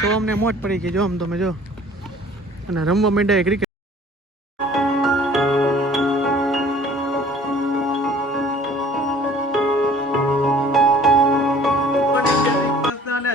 તો અમને મોજ પડી ગઈ જો આમ તમે જો અને રમવા માંડ્યા ક્રિકેટ.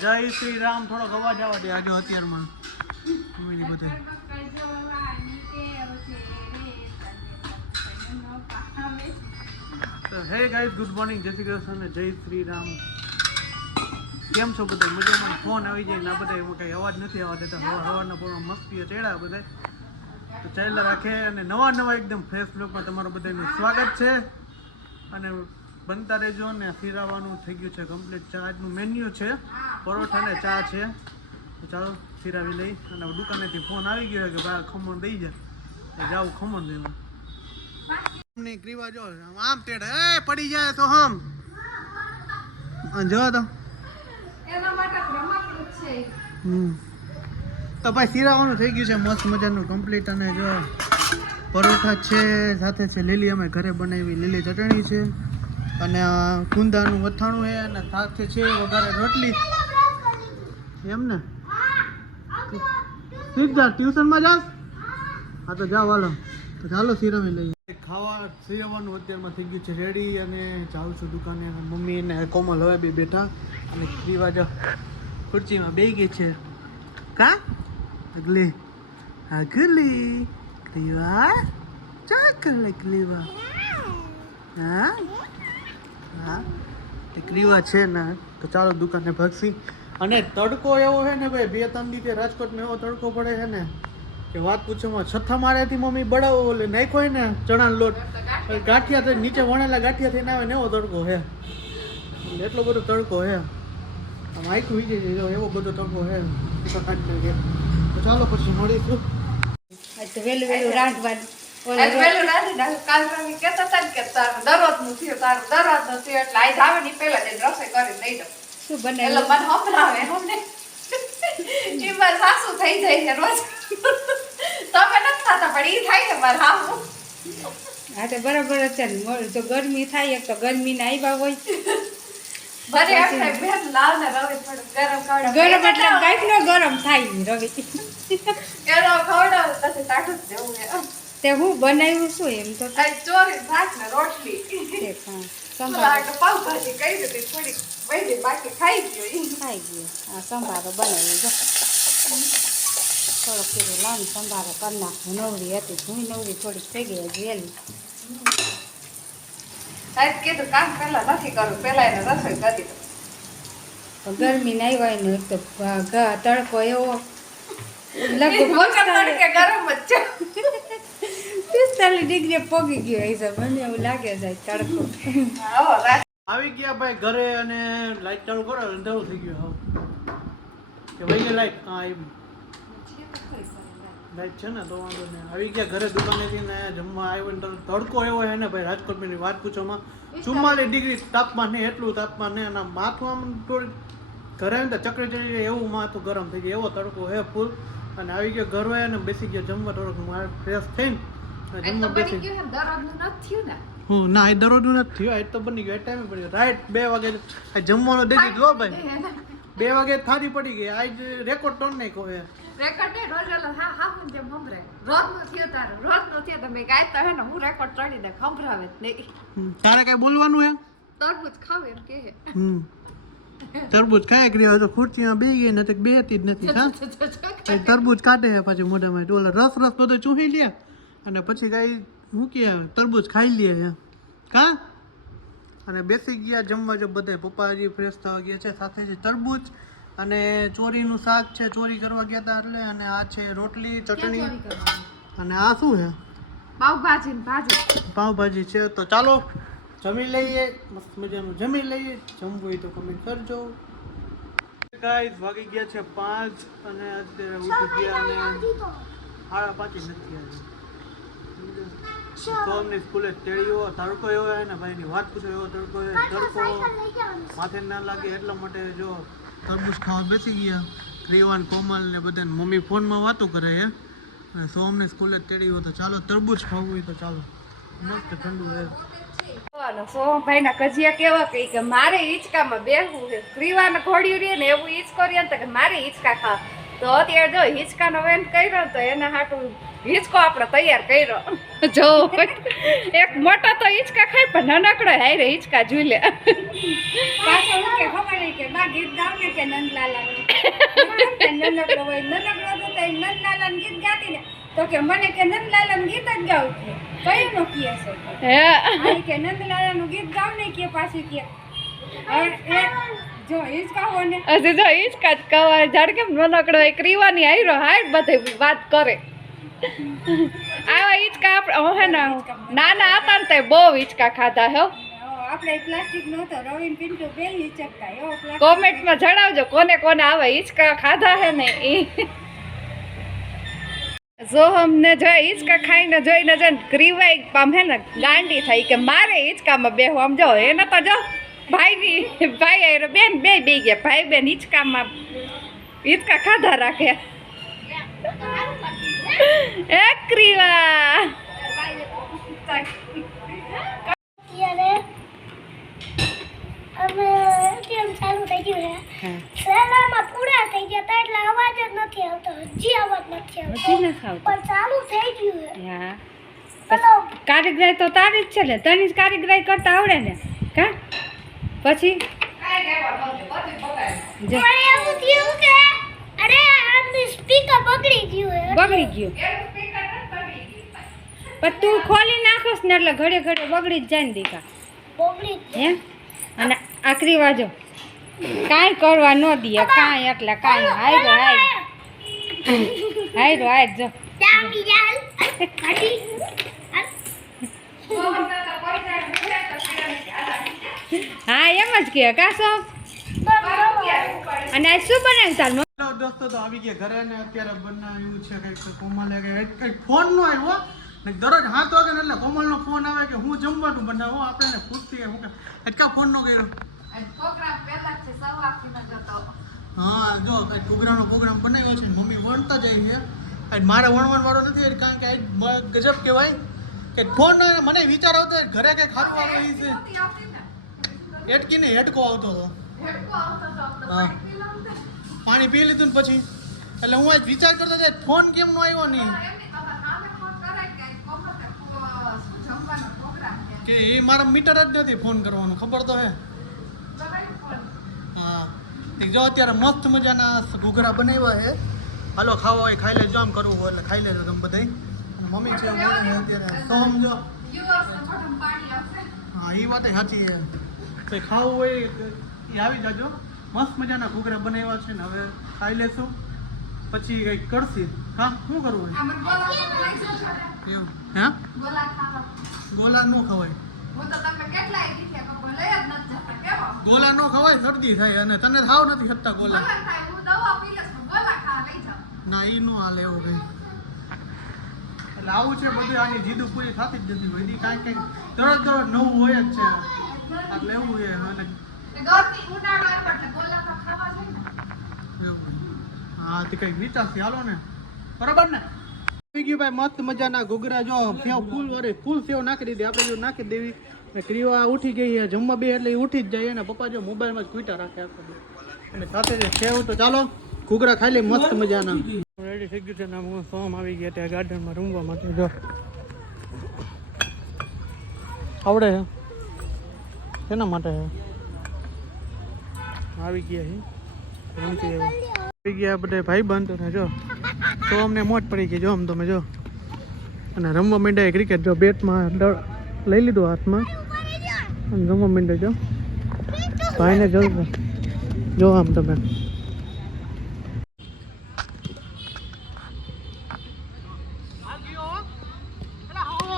જય શ્રી રામ. થોડોક અવાજ આવવા દે આજો અત્યારમાં બધે. તો હે ગાઈસ, ગુડ મોર્નિંગ, જય શ્રી કૃષ્ણ અને જય શ્રી રામ. કેમ છો બધા? મજામાં? ફોન આવી જાય ને આ બધા એમાં કંઈ અવાજ નથી આવવા દેતા. સવારના પૂર્ણ મસ્તીએ ચડ્યા બધા. તો ચાલ્યા રાખે અને નવા એકદમ ફ્રેશ બ્લોગમાં તમારું બધાનું સ્વાગત છે. અને બનતા રહેજો ને. સિરાવાનું થઈ ગયું છે કમ્પ્લીટ. ચા આજનું મેન્યુ છે, પરોઠા ને ચા છે. તો ચાલો સિરાવી લઈ. અને દુકાનેથી ફોન આવી ગયો કે ભાઈ ખમણ દઈ જાય તો જાઉં ખમણ દેવા. ક્રીવા જો આમ તેડે એ પડી જાય તો હમ જો તો એના માટે રમકડું છે. તો ભાઈ સિરાવાનું થઈ ગયું છે મસ્ત મજાનું કમ્પ્લીટ. અને જો પરોઠા છે, સાથે છે લીલી અમે ઘરે બનાવી લીલી ચટણી છે, અને કુંદાનું વથાણું છે, અને સાથે છે વઘારે રોટલી. એમ ને સીધા ટ્યુશનમાં જાસ? હા તો જાઓ હાલો. તો ચાલો સિરાવી લઈએ. ખાવા સિરવવાનું અત્યારમાં થઈ ગયું છે રેડી. અને જાઉં છું દુકાને. મમ્મી ને કોમલ હવે બી બેઠા અને ક્રીવા ખુરચીમાં બેસી ગઈ છે. કા અગલી અગલી ક્રીવા ચાકલે ક્રીવા હા હા ક્રીવા છે ને. તો ચાલો દુકાને ભાગશી. અને તડકો એવો છે ને ભાઈ, 2-3 દિવસે રાજકોટમાં એવો તડકો પડે છે ને કે વાત પૂછોમાં. છઠ્ઠા માળેથી મમ્મી બળાવો એટલે નાખ્યો હોય ને ચણાનો લોટ, ગાંઠિયા થઈ નીચે વણેલા ગાંઠિયા થઈને આવે ને એવો તડકો છે. એટલો બધો તડકો છે. આમ આખું વીજે જાય એવો બધો તડકો છે. તો ચાલો પછી મળીશું. વેલું રાંધવાનું વેલું રાંધી નાખું. કાલ રમી કહેતા હતા ને કે તારું દરરોજનું થયું, તારું દરરોજનું થયું એટલે આજ આવે ને પહેલા જ રસોઈ કરી દઈ દઉં. શું બને એટલે મને હમણાવે અમને એમાં સાસુ થઈ જાય છે રોજ. તમે નથી થતા પણ એ થાય ને મારે હા. હા તો બરાબર છે ને. તો ગરમી થાય એક તો ગરમી ના આવ્યા હોય ભરે આપણે બેન લાલ ને રવી થોડું ગરમ ખવડાવ. ગરમ એટલે ગાંઠલો ગરમ થાય રવી એનો ખવડાવ પછી તાઠું જ દેવું છે. તે હું બનાવ્યું શું એમ તો ચોરી ભાત ને રોટલી સંભારો પાવભાજી કઈ રીતે થોડીક વૈદી બાકી ખાઈ ગયો. હા સંભારો બનાવ્યો જો થોડોક કીધું લાવ સંભારો કરી નાખું. નવરી હતી હું નવરી થોડીક થઈ ગઈ વહેલી. સાહેબ કીધું કામ પહેલા નથી કરવું, પહેલા એને રસોઈ કરી દો. ગરમી ના આવ્યા ને એક તો તડકો એવો લગભગ ગરમ જ છે. 45 ડિગ્રી પગી ગયો એ મને એવું લાગે છે તડકો. આવી ગયા ભાઈ ઘરે અને લાઈટ ચાલુ કરો અંધારું થઈ ગયું. કે ભાઈ લાઈટ હા આવી લાઈટ છે ને તો વાંધો નહીં. આવી ગયા ઘરે દુકાનેથી ને જમવા આવ્યો ને તડકો એવો છે ને ભાઈ રાજકોટની વાત પૂછોમાં. 44 ડિગ્રી તાપમાન નહીં, એટલું તાપમાન નહીં. અને માથું આમ થોડીક ઘરે ને તો ચક્રી ચડી જાય એવું માથું ગરમ થઈ જાય એવો તડકો હે ફૂલ. અને આવી ગયો ઘરવાય અને બેસી ગયા જમવા. થોડોક મારે ફ્રેશ થઈને જમવા બેસી હું ના એ દરરોજનું નથી થયું. આજ તો બની ગયું ટાઈમે પડી ગયો રાઈટ 2 વાગે જમવાનો દઈ દીધું. હો ભાઈ 2 વાગે થાળી પડી ગઈ. આજ રેકોર્ડ ટોન નાખ્યો હે. રેકોર્ડ ને રોજ હા હા હું જેમ હમરે રોજ નો થયો તારો રોજ નો થયો તમે ગાયતા હે ને હું રેકોર્ડ ચડી દે ખંભરાવે જ નહીં. તારે કઈ બોલવાનું હે? તરબૂચ ખાવ એમ કે હે. તરબૂચ ખાય કે તો ખુરચીમાં બેહી ગઈ નથી બેહતી જ નથી. હા તરબૂચ કાઢે છે પછી મોઢામાં ઓલા રસ બધો ચૂહી લે અને પછી કઈ મૂકી તરબૂચ ખાઈ લે હે કા. અને બેસી ગયા જમવા જો બધા. પપ્પા હજી ફ્રેશ થવા ગયા છે. સાથે છે તરબૂચ અને ચોરીનું શાક છે, ચોરી કરવા ગયા હતા એટલે. અને આ છે રોટલી ચટણી અને આ શું છે પાવભાજી છે. તો ચાલો જમી લઈએ મસ્ત મજાનું જમી લઈએ. જમવું હોય તો કમેન્ટ કરજો. ગાઈસ વાગી ગયા છે 5 અને અત્યારે ઉઠી ગયા અને 5:30 નથી આજે. સોમની સ્કૂલે તેડીઓ તડકો એવો હોય ને ભાઈની વાત પૂછો એવો તડકો તડકો માથે ના લાગે એટલા માટે જો તરબૂચ ખાવા બેસી ગયા. રીવાન કોમલ ને બધા મમ્મી ફોનમાં વાતો કરે છે અને સોમને સ્કૂલે તેડીઓ. તો ચાલો તરબૂચ ખાવું હોય તો ચાલો મસ્ત ઠંડુ રહે. સોમભાઈ ના કજિયા કેવા કહી કે મારે હિંચકામાં બેસવું છે ક્રીવાના ઘોડ્યું રહે ને એવું હિંચકો રહે ને તો કે મારે હિંચકા ખાવ તો અત્યારે જો હિંચકાનો વેન્ટ કર્યો ને તો એના હાટું હિંચકો આપણે તૈયાર કર્યો જો એક મોટો તો હિંચકા ખાય પણ નાનકડો હારે હિંચકા ઝૂલે પાછો હું કે ખબર નહીં કે માં ગીત ગાવ ને કે નંદલાલાનું નાનકડો હોય નાનકડો તો નંદલાલાનું ગીત ગાતી ને તો કે મને કે નંદલાલાનું ગીત જ ગાવ છે કયું નો કહે છે હે કે નંદલાલાનું ગીત ગાવ ને કે પાછી કે જો હિંચકા હો ને અરે જો હિંચકા જ કવા જાડ કેમ નાનકડો એક રીવાની આયરો હાઈટ બધે વાત કરે આવા હિંચકા આપણે હે ને નાના હતા ને તે બહુ હિંચકા ખાધા હો આપણે પ્લાસ્ટિક નહોતો રવિન પિન્ટુ બેલ હિંચકતા એવો કોમેન્ટમાં જણાવજો કોને કોને આવા હિંચકા ખાધા હે ને એ જો અમને જો હિંચકા ખાઈને જોઈને જઈને ગ્રીવાઈ પામ હે ને ગાંડી થઈ કે મારે હિંચકામાં બેહું આમ જો એને તો જો ભાઈ બેન બે ગયા ભાઈ બેન હિંચકામાં હિંચકા ખાધા રાખે એ ક્રીવા અમે કેમ ચાલુ થઈ ગયું છે શેલામાં પૂરા થઈ ગયા તા એટલે અવાજ જ નથી આવતો હજી અવાજ નથી આવતો પણ ચાલુ થઈ ગયું છે હા કારીગરાઈ તો તારી જ છે ને તને જ કારીગરાઈ કરતા આવડે ને કા પછી પણ એવું થયું કે અરે આમનું સ્પીકર બગડી ગયું પણ તું ખોલી નાખોસ ને એટલે ઘડે ઘડે બગડી જ જાય ને દીકા બગડી હે અને આખરી વાજો કાંઈ કરવા ન દે કાંઈ એટલે કાંઈ હાયરો જો ચાવી જાલ કાઢી હા એમ જ કે કાસો અને આ શું બનાવ્યું તાર હેલો દોસ્તો તો આવી ગયા ઘરે ને અત્યારે બનાવ્યું છે કંઈક કોમલે કંઈક ફોન નો આવ્યો ને દરરોજ 7 વાગે ને એટલે કોમલનો ફોન આવે કે હું જમવાનું બનાવું આપણે એને પૂછતી હું કે એટલા ફોન નો કર્યો હા જો કંઈક ઘૂઘરાનો પ્રોગ્રામ બનાવ્યો છે મમ્મી વણતા જાય છે આજ મારે વણવાનું વાળો નથી કારણ કે આજ ગજબ કહેવાય કે ફોન મને વિચાર આવતો ઘરે કંઈક ખારું આવે એ છે એટકીને હેડકો આવતો હતો હા પાણી પી લીધું ને પછી એટલે હું આજ વિચાર કરતો હતો ફોન કેમ નો આવ્યો નહીં કે એ મારા મીટર જ નથી ફોન કરવાનું ખબર તો હે હા જો અત્યારે મસ્ત મજાના ઘૂઘરા બનાવ્યા છે હાલો ખાવા હોય ખાઈ લેજો આમ કરવું હોય એટલે ખાઈ લેજો તમે બધાય મમ્મી છે અત્યારે સોમ જો હા એ વાત સાચી છે કંઈ ખાવું હોય એ આવી જાજો મસ્ત મજાના ઘૂઘરા બનાવ્યા છે ને હવે ખાઈ લેશું પછી કંઈક કરશી હા શું કરવું એવું હે ગોલા ન ખવાય ગોલા ન ખવાય શરદી થાય અને તને થાવ નથી શકતા ગોલા ના એ ન હાલે એવું કંઈ એટલે આવું છે બધું આની જીદું પૂરી થતી જ નથી હોય કાંઈ કંઈક દરરોજ નવું હોય જ છે એટલે એવું છે અને હા તે કંઈક વિચારશે હાલો ને બરાબર ને થઈ ગયું ભાઈ મસ્ત મજાના ઘૂઘરા જો સેવ ફૂલ સેવ નાખી દીધી આપણે જો નાખી દેવી ક્રીવા ઉઠી ગઈ છે જમવા બે એટલે એ ઉઠી જ જાય અને પપ્પા જો મોબાઈલમાં જ કૂટા રાખે આખો અને સાથે જે સેવ તો ચાલો ઘૂઘરા ખાઈ લે મસ્ત મજાના રેડી થઈ ગયું છે ને હું સોમ આવી ગયા ત્યાં ગાર્ડનમાં રમવા માટે જો આવડે છે શેના માટે આવી ગયા છે રમતી આવી ગયા બધા ભાઈ બંધ ને જો તો અમને મોજ પડી ગઈ જો આમ તમે જો અને રમવા માંડ્યા ક્રિકેટ જો બેટમાં લઈ લીધું હાથમાં અને રમવા માંડ્યા જો ભાઈને જો આમ તમે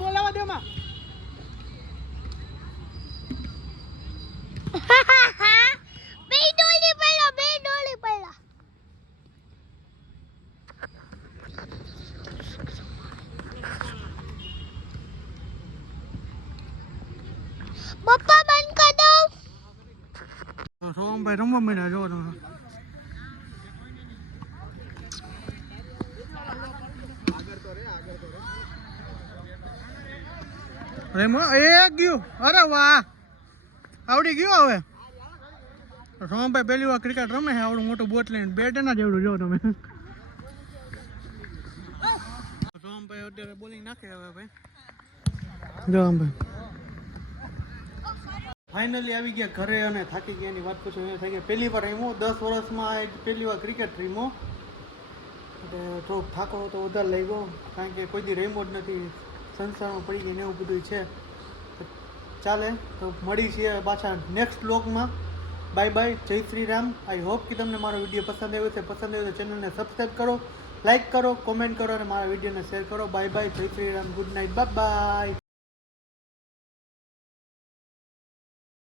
બોલાવા દે માં પપ્પા બંધ કર દો સોમભાઈ રમવા માંડ્યા જો રેમો એ ગયું, અરે વાહ, આવડી ગયું. હવે સોમભાઈ પહેલી વાર ક્રિકેટ રમે છે, આવડું મોટું બોટ લઈને, બેટ એના જેવડું જો તમે. સોમભાઈ અત્યારે બોલિંગ નાખે હવે ભાઈ, જો ભાઈ ફાઇનલી આવી ગયા ઘરે અને થાકી ગયા એની વાત પૂછો એ થઈ ગઈ. પહેલી વાર રમ્યો 10 વર્ષમાં, પહેલી વાર ક્રિકેટ રમ્યો એટલે થોડોક થાકો તો વધારે લઈ ગયો, કારણ કે કોઈ દી રમ્યો જ નથી, સંસારમાં પડી ગઈ ને એવું બધું છે. ચાલે તો મળી છીએ પાછા નેક્સ્ટ બ્લોગમાં. બાય બાય, જય શ્રી રામ. આઈ હોપ કે તમને મારો વિડીયો પસંદ આવ્યો છે. પસંદ આવ્યો તો ચેનલને સબસ્ક્રાઈબ કરો, લાઇક કરો, કોમેન્ટ કરો અને મારા વિડીયોને શેર કરો. બાય બાય, જય Shri Ram, good night, bye bye.